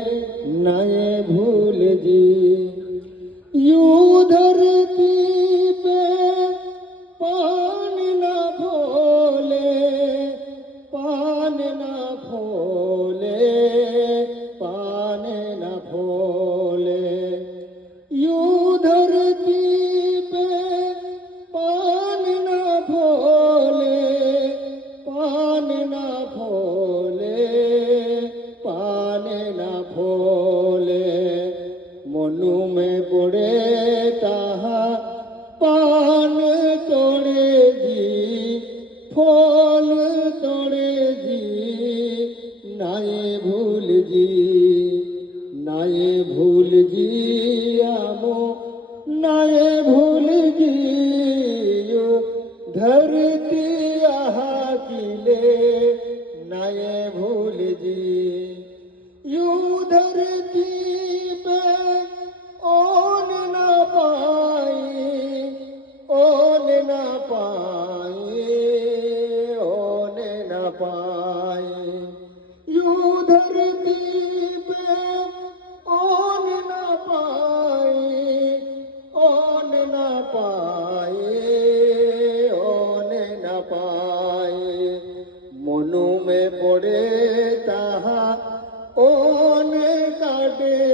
न ये भूल जी। यूं धरती पे पान न फोले, पान न फोले, पान न फोले। यूं धरती पे पान न फोले, पान न फोले, पान न फोले। मनु में पड़े ताहा पान तोड़े जी, फल तोड़े जी। नाये भूल जी, नाये भूल जी आमो, नाये भूल जी। यो धरती आहा किले, नाये भूल जी। यूं धरती पे ओन न पाई, ओन न पाई, ओन न पाई। यूं धरती पे ओन न पाई, ओन न पाई, ओन न पाई। मनु में पड़े ताहा ओन काटे